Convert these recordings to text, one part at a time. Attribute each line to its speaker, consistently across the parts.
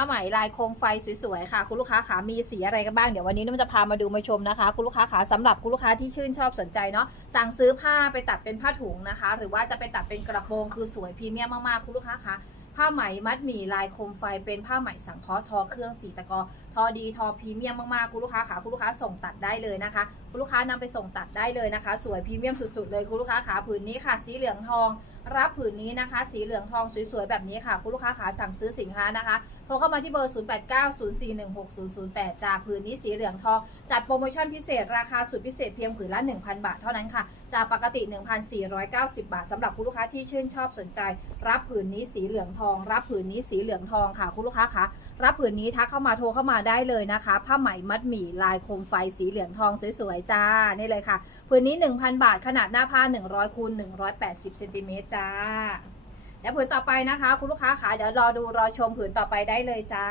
Speaker 1: ผ้าไหมลายโคมไฟสวยๆค่ะ คุณลูกค้าขามีสีอะไรกันบ้างเดี๋ยววันนี้นุ่มจะพามาดูมาชมนะคะ คุณลูกค้าขาสำหรับคุณลูกค้าที่ชื่นชอบสนใจเนาะสั่งซื้อผ้าไปตัดเป็นผ้าถุงนะคะ หรือว่าจะไปตัดเป็นกระโปรงคือสวยพรีเมียมมากๆคุณลูกค้าคะผ้าไหมมัดหมี่ลายโคมไฟเป็นผ้าไหมสังเคราะห์ทอเครื่องสีตะกอทอดีทอพรีเมียมมากๆคุณลูกค้าขาคุณลูกค้าส่งตัดได้เลยนะคะ คุณลูกค้านำไปส่งตัดได้เลยนะคะ สวยพรีเมียมสุดๆเลยคุณลูกค้าขาผืนนี้ค่ะ สีเหลืองทอง รับผืนนี้นะคะ สีเหลืองทองสวยๆ แบบนี้ค่ะ คุณลูกค้าขาสั่งซื้อสินค้านะคะ โทรเข้ามาที่เบอร์ 0890416008จากผืนนี้สีเหลืองทอง จัดโปรโมชั่นพิเศษราคาสุดพิเศษเพียงผืนละ 1,000 บาทเท่านั้นค่ะ จากปกติ 1,490 บาทสำหรับคุณลูกค้าที่ชื่นชอบสนใจ รับผืนนี้สีเหลืองทอง รับผืนนี้สีเหลืองทองค่ะคุณลูกค้าคะรับผืนนี้ทักเข้ามาโทรเข้ามาได้เลยนะคะ ผ้าไหมมัดหมี่ลายโคมไฟสีเหลืองทองสวยๆจ้านี่เลยค่ะผืนนี้ 1,000 บาทขนาดหน้าผ้า 100คูณ180เซนติเมตรจ้าเดี๋ยวผืนต่อไปนะคะ คุณลูกค้าขาเดี๋ยวรอดูรอชมผืนต่อไปได้เลยจ้า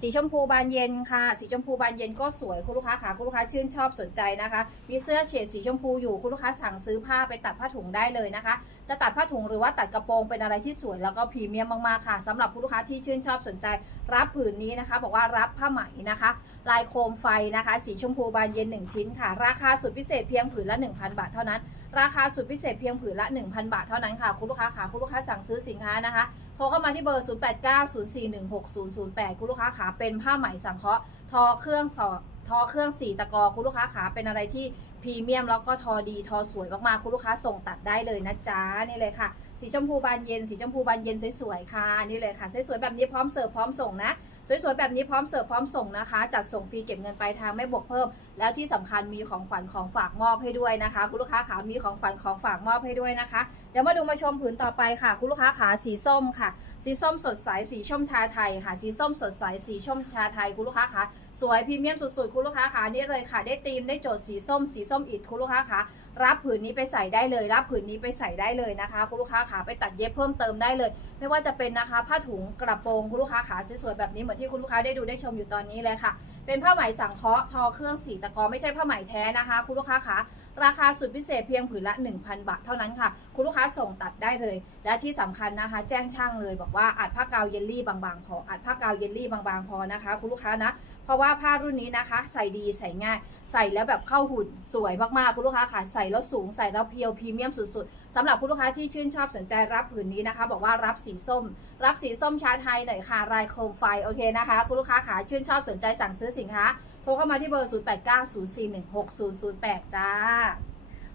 Speaker 1: สีชมพูบานเย็นค่ะ สีชมพูบานเย็นก็สวยคุณลูกค้าค่ะคุณลูกค้าชื่นชอบสนใจนะคะ มีเสื้อเฉดสีชมพูอยู่คุณลูกค้าสั่งซื้อผ้าไปตัดผ้าถุงได้เลยนะคะ จะตัดผ้าถุงหรือว่าตัดกระโปรงเป็นอะไรที่สวยแล้วก็พรีเมียมมากๆค่ะสำหรับคุณลูกค้าที่ชื่นชอบสนใจ รับผืนนี้นะคะ บอกว่ารับผ้าไหมนะคะ ลายโคมไฟนะคะ สีชมพูบานเย็น 1 ชิ้นค่ะ ราคาสุดพิเศษเพียงผืนละ 1,000 บาทเท่านั้น ราคาสุดพิเศษเพียงผืนละ 1,000 บาทเท่านั้นค่ะคุณลูกค้าค่ะคุณลูกค้าสั่งซื้อสินค้านะคะ โทรเข้ามาที่เบอร์ 0890416008 คุณลูกค้าขาเป็นผ้าไหมสังเคราะห์ทอเครื่องสอทอเครื่องสีตะกอคุณลูกค้าขาเป็นอะไรที่พรีเมียมแล้วก็ทอดีทอสวยมากๆ คุณลูกค้าส่งตัดได้เลยนะจ๊ะนี่เลยค่ะ สีชมพูบานเย็น สีชมพูบานเย็นสวยๆค่ะนี่เลยค่ะสวยๆแบบนี้พร้อมเสิร์ฟพร้อมส่งนะ สวยๆแบบนี้พร้อมเสิร์ฟพร้อมส่งนะคะ จัดส่งฟรีเก็บเงินปลายทางไม่บวกเพิ่ม แล้วที่สำคัญมีของขวัญของฝากมอบให้ด้วยนะคะ คุณลูกค้าขามีของขวัญของฝากมอบให้ด้วยนะคะ เดี๋ยวมาดูมาชมผืนต่อไปค่ะ คุณลูกค้าขาสีส้มค่ะ สีส้มสดใสสีชมชาไทยค่ะ สีส้มสดใสสีชมชาไทยคุณลูกค้าขาสวยพรีเมียมสุดๆคุณลูกค้าขานี่เลยค่ะ ได้ธีมได้โจทย์สีส้ม สีส้มอิดคุณลูกค้าขา รับผืนนี้ไปใส่ได้เลย รับผืนนี้ไปใส่ได้เลยนะคะ คุณลูกค้าขาไปตัดเย็บเพิ่มเติมได้เลย ไม่ว่าจะเป็นนะคะ ผ้าถุงกระโปรงคุณลูกค้าขาสวยๆแบบนี้เหมือนที่คุณลูกค้าได้ดูได้ชมอยู่ตอนนี้เลยค่ะเป็นผ้าไหมสังเคราะห์ทอเครื่องสีตะกอไม่ใช่ผ้าไหมแท้นะคะ คุณลูกค้าขาราคาสุดพิเศษเพียงผืนละ 1,000 บาทเท่านั้นค่ะ คุณลูกค้าส่งตัดได้เลย และที่สำคัญนะคะ แจ้งช่างเลยบอกว่าอัดผ้ากาวเยลลี่บางๆพออัดผ้ากาวเยลลี่บางๆพอนะคะ คุณลูกค้านะ เพราะว่าผ้ารุ่นนี้นะคะ ใส่ดีใส่ง่าย ใส่แล้วแบบเข้าหุ่นสวยมากๆคุณลูกค้าค่ะใส่แล้วสูงใส่แล้วเพียวพรีเมียมสุดๆสำหรับคุณลูกค้าที่ชื่นชอบสนใจรับผืนนี้นะคะ บอกว่ารับสีส้ม รับสีส้มชาไทยหน่อยค่ะลายโคมไฟโอเคนะคะ คุณลูกค้าขาชื่นชอบสนใจสั่งซื้อสินค้า โทรเข้ามาที่เบอร์ 0890416008 จ้า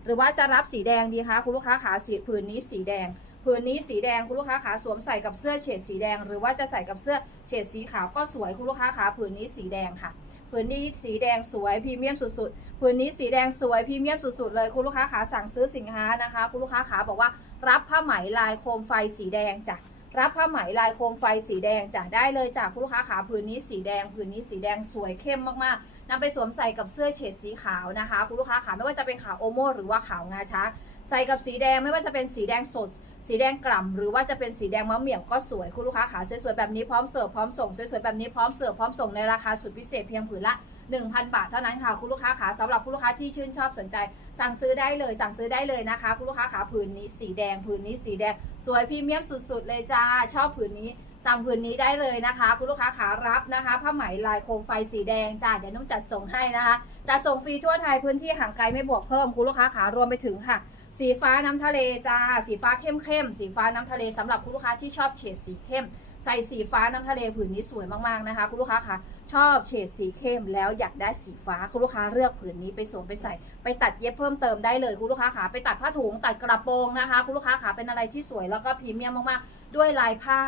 Speaker 1: หรือว่าจะรับสีแดงดีคะคุณลูกค้าขาสีผืนนี้สีแดงผืนนี้สีแดงคุณลูกค้าขาสวมใส่กับเสื้อเฉดสีแดง หรือว่าจะใส่กับเสื้อเฉดสีขาวก็สวยคุณลูกค้าขาผืนนี้สีแดงค่ะผืนนี้สีแดงสวยพรีเมียมสุดๆผืนนี้สีแดงสวยพรีเมียมสุดๆเลยคุณลูกค้าขาสั่งซื้อสินค้านะคะ คุณลูกค้าขาบอกว่ารับผ้าไหมลายโคมไฟสีแดงจ้ะ รับผ้าไหมลายโคมไฟสีแดงจ้ะได้เลยจ้ะคุณลูกค้าขาผืนนี้สีแดงผืนนี้สีแดงสวยเข้มมากๆนำไปสวมใส่กับเสื้อเฉดสีขาวนะคะ คุณลูกค้าขาไม่ว่าจะเป็นขาวโอโมหรือว่าขาวงาช้างใส่กับสีแดงไม่ว่าจะเป็นสีแดงสด สีแดงกล่ำหรือว่าจะเป็นสีแดงมะเหมี่ยวก็สวยคุณลูกค้าขาสวยๆแบบนี้พร้อมเสิร์ฟพร้อมส่งสวยๆแบบนี้พร้อมเสิร์ฟพร้อมส่งในราคาสุดพิเศษเพียงผืนละ 1,000 บาทเท่านั้นค่ะคุณลูกค้าขาสำหรับคุณลูกค้าที่ชื่นชอบสนใจ สั่งซื้อได้เลย สั่งซื้อได้เลยนะคะ คุณลูกค้าขาผืนนี้สีแดงผืนนี้สีแดง สวยพรีเมียมสุด ๆ เลยจ้า ชอบผืนนี้ สั่งผืนนี้ได้เลยนะคะ คุณลูกค้าขารับนะคะผ้าไหมลายโคมไฟสีแดงจ้าเดี๋ยวน้องจัดส่งให้นะคะจัดส่งฟรีทั่วไทยพื้นที่ห่างไกลไม่บวกเพิ่มคุณลูกค้าขารวมไปถึงค่ะสีฟ้าน้ำทะเลจ้า สีฟ้าเข้มเข้มๆสีฟ้าน้ำทะเลสำหรับคุณลูกค้าที่ชอบเฉดสีเข้ม ใส่สีฟ้าน้ำทะเลผืนนี้สวยมากๆนะคะ คุณลูกค้าคะชอบเฉดสีเข้มแล้วอยากได้สีฟ้าคุณลูกค้าเลือกผืนนี้ไปสวมไปใส่ ไปตัดเย็บเพิ่มเติมได้เลยคุณลูกค้าขาไปตัดผ้าถุงตัดกระโปรงนะคะ คุณลูกค้าขาเป็นอะไรที่สวยแล้วก็พรีเมียมมากๆ ด้วยลายผ้า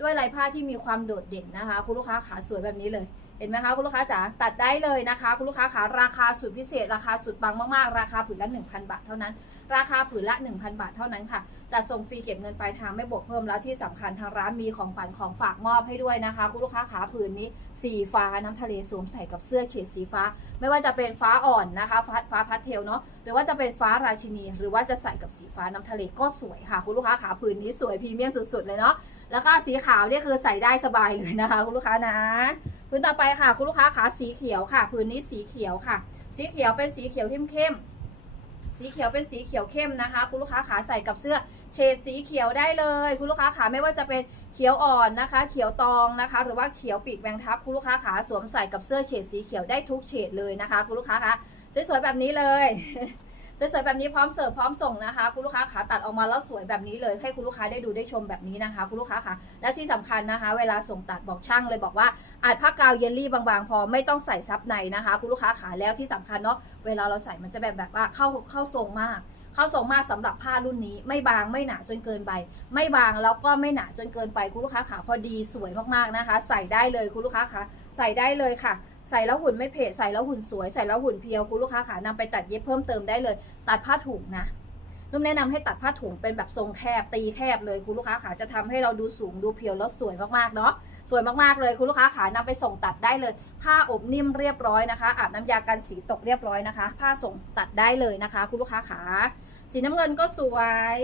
Speaker 1: ด้วยลายผ้าที่มีความโดดเด่นนะคะ คุณลูกค้าขาสวยแบบนี้เลยเห็นไหมคะคุณลูกค้าจ๋าตัดได้เลยนะคะ คุณลูกค้าขาราคาสุดพิเศษ ราคาสุดปังมากๆ ราคาผืนละ 1,000 บาทเท่านั้น ราคาผืนละ 1,000 บาทเท่านั้นค่ะจัดส่งฟรีเก็บเงินปลายทางไม่บวกเพิ่มแล้วที่สำคัญทางร้านมีของขวัญของฝากมอบให้ด้วยนะคะ คุณลูกค้าขาผืนนี้สีฟ้าน้ำทะเลสวมใส่กับเสื้อเฉดสีฟ้า ไม่ว่าจะเป็นฟ้าอ่อนนะคะ ฟ้าฟ้าพัดเทลเนาะหรือว่าจะเป็นฟ้าราชินี หรือว่าจะใส่กับสีฟ้าน้ำทะเลก็สวยค่ะ คุณลูกค้าขาผืนนี้สวยพรีเมียมสุดๆเลยเนาะ แล้วก็สีขาวเนี่ยคือใส่ได้สบายเลยนะคะ คุณลูกค้านะผืนต่อไปค่ะ คุณลูกค้าขาสีเขียวค่ะผืนนี้สีเขียวค่ะ สีเขียวเป็นสีเขียวเข้มๆสีเขียวเป็นสีเขียวเข้มนะคะ คุณลูกค้าขาใส่กับเสื้อเฉดสีเขียวได้เลย คุณลูกค้าขาไม่ว่าจะเป็นเขียวอ่อนนะคะ เขียวตองนะคะ หรือว่าเขียวปีกแมงทับคุณลูกค้าขาสวมใส่กับเสื้อเฉดสีเขียวได้ทุกเฉดเลยนะคะ คุณลูกค้าคะสวยๆแบบนี้เลย สวยๆแบบนี้พร้อมเสิร์ฟพร้อมส่งนะคะ คุณลูกค้าขาตัดออกมาแล้วสวยแบบนี้เลยให้คุณลูกค้าได้ดูได้ชมแบบนี้นะคะ คุณลูกค้าค่ะและที่สำคัญนะคะ เวลาส่งตัดบอกช่างเลยบอกว่าอาจผ้ากาวเยลลี่บางๆ พอไม่ต้องใส่ซับในนะคะ คุณลูกค้าขาแล้วที่สำคัญเนาะเวลาเราใส่มันจะแบบแบบว่าเข้าเข้าทรงมากเข้าทรงมากสำหรับผ้ารุ่นนี้ ไม่บางไม่หนาจนเกินไป ไม่บางแล้วก็ไม่หนาจนเกินไปคุณลูกค้าขาพอดีสวยมากๆนะคะ ใส่ได้เลยคุณลูกค้าขาใส่ได้เลยค่ะ ใส่แล้วหุ่นไม่เพะใส่แล้วหุ่นสวย ใส่แล้วหุ่นเพียวคุณลูกค้าขานำไปตัดเย็บเพิ่มเติมได้เลย ตัดผ้าถุงนะนุ่มแนะนำให้ตัดผ้าถุงเป็นแบบทรงแคบตีแคบเลยคุณลูกค้าขาจะทำให้เราดูสูงดูเพียวแล้วสวยมากๆเนาะสวยมากๆเลยคุณลูกค้าขานำไปส่งตัดได้เลย ผ้าอบนิ่มเรียบร้อยนะคะ อาบน้ำยากันสีตกเรียบร้อยนะคะ ผ้าส่งตัดได้เลยนะคะ คุณลูกค้าขาสีน้ำเงินก็สวย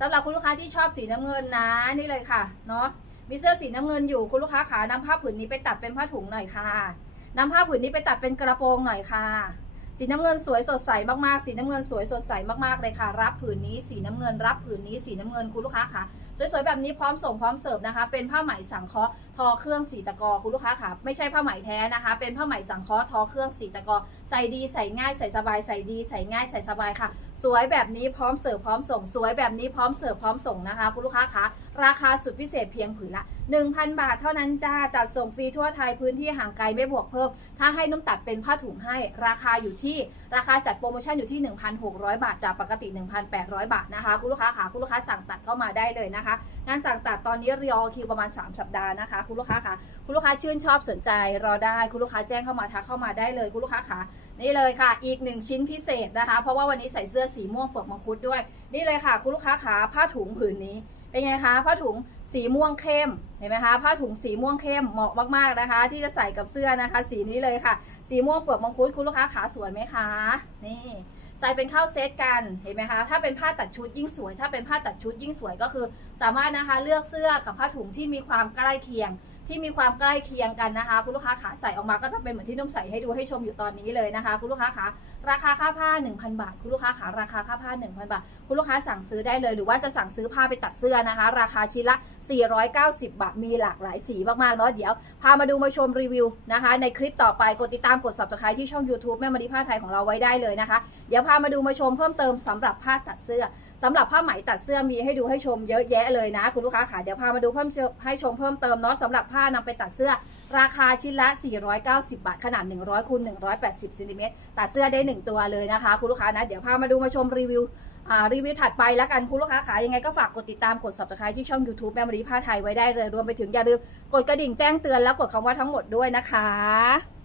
Speaker 1: สำหรับคุณลูกค้าที่ชอบสีน้ำเงินนะนี่เลยค่ะเนาะมีเสื้อสีน้ำเงินอยู่คุณลูกค้าขานำผ้าผืนนี้ไปตัดเป็นผ้าถุงหน่อยค่ะ นำผ้าผืนนี้ไปตัดเป็นกระโปรงหน่อยค่ะ สีน้ำเงินสวยสดใสมากๆ สีน้ำเงินสวยสดใสมากๆเลยค่ะ รับผืนนี้สีน้ำเงินรับผืนนี้สีน้ำเงินคุณลูกค้าค่ะ สวยๆแบบนี้พร้อมส่งพร้อมเสิร์ฟนะคะ เป็นผ้าไหมสังเคราะห์ ทอเครื่องสีตะกอคุณลูกค้าค่ะไม่ใช่ผ้าไหมแท้นะคะ เป็นผ้าไหมสังเคราะห์ทอเครื่องสีตะกอใส่ดีใส่ง่ายใส่สบายใส่ดีใส่ง่ายใส่สบายค่ะ สวยแบบนี้พร้อมเสิร์ฟพร้อมส่ง สวยแบบนี้พร้อมเสิร์ฟพร้อมส่งนะคะ คุณลูกค้าคะราคาสุดพิเศษเพียงผืนละ 1,000 บาทเท่านั้นจ้าจัดส่งฟรีทั่วไทยพื้นที่ห่างไกลไม่บวกเพิ่ม ถ้าให้นุ่มตัดเป็นผ้าถุงให้ ราคาอยู่ที่ราคาจัดโปรโมชั่นอยู่ที่ 1,600 บาทจากปกติ 1,800 บาทนะคะ คุณลูกค้าค่ะคุณลูกค้าสั่งตัดเข้ามาได้เลยนะคะ งานสั่งตัดตอนนี้รอคิวประมาณ 3 สัปดาห์นะคะ คุณลูกค้าค่ะ คุณลูกค้าชื่นชอบสนใจรอได้ คุณลูกค้าแจ้งเข้ามาทักเข้ามาได้เลย คุณลูกค้าค่ะ นี่เลยค่ะ อีกหนึ่งชิ้นพิเศษนะคะ เพราะว่าวันนี้ใส่เสื้อสีม่วงเปลือกมังคุดด้วย นี่เลยค่ะ คุณลูกค้าขาผ้าถุงผืนนี้เป็นไงคะผ้าถุงสีม่วงเข้มเห็นไหมคะผ้าถุงสีม่วงเข้มเหมาะมากๆนะคะ ที่จะใส่กับเสื้อนะคะ สีนี้เลยค่ะ สีม่วงเปลือกมังคุดคุณลูกค้าขาสวยไหมคะ นี่ ใส่เป็นข้าวเซตกันเห็นไหมคะถ้าเป็นผ้าตัดชุดยิ่งสวย ถ้าเป็นผ้าตัดชุดยิ่งสวยก็คือ สามารถนะคะเลือกเสื้อกับผ้าถุงที่มีความใกล้เคียง ที่มีความใกล้เคียงกันนะคะ คุณลูกค้าขาใส่ออกมาก็จะเป็นเหมือนที่นุ่มใส่ให้ดูให้ชมอยู่ตอนนี้เลยนะคะ คุณลูกค้าขาราคาค่าผ้า 1,000 บาท คุณลูกค้าขาราคาค่าผ้า 1,000 บาท คุณลูกค้าสั่งซื้อได้เลย หรือว่าจะสั่งซื้อผ้าไปตัดเสื้อนะคะ ราคาชิ้นละ 490 บาท มีหลากหลายสีมากๆเนาะเดี๋ยว พามาดูมาชมรีวิวนะคะ ในคลิปต่อไปกดติดตามกด subscribe ที่ช่อง YouTube แม่มารีผ้าไทยของเราไว้ได้เลยนะคะ เดี๋ยวพามาดูมาชมเพิ่มเติมสำหรับผ้าตัดเสื้อสำหรับผ้าไหมตัดเสื้อมีให้ดูให้ชมเยอะแยะเลยนะ คุณลูกค้าค่ะเดี๋ยวพามาดูเพิ่มให้ชมเพิ่มเติมเนาะสำหรับผ้านำไปตัดเสื้อ ราคาชิ้นละ 490 บาท ขนาด 100คูณ180ซนติเมตรตัดเสื้อได้ 1 ตัวเลยนะคะ คุณลูกค้านะเดี๋ยวพามาดูมาชมรีวิวรีวิวถัดไปแล้วกันคุณลูกค้าขายังไงก็ฝากกดติดตามกด subscribe ที่ช่อง YouTube แม่มารีผ้าไทยไว้ได้เลยรวมไปถึงอย่าลืมกดกระดิ่งแจ้งเตือนแล้วกดคำว่าทั้งหมดด้วยนะคะ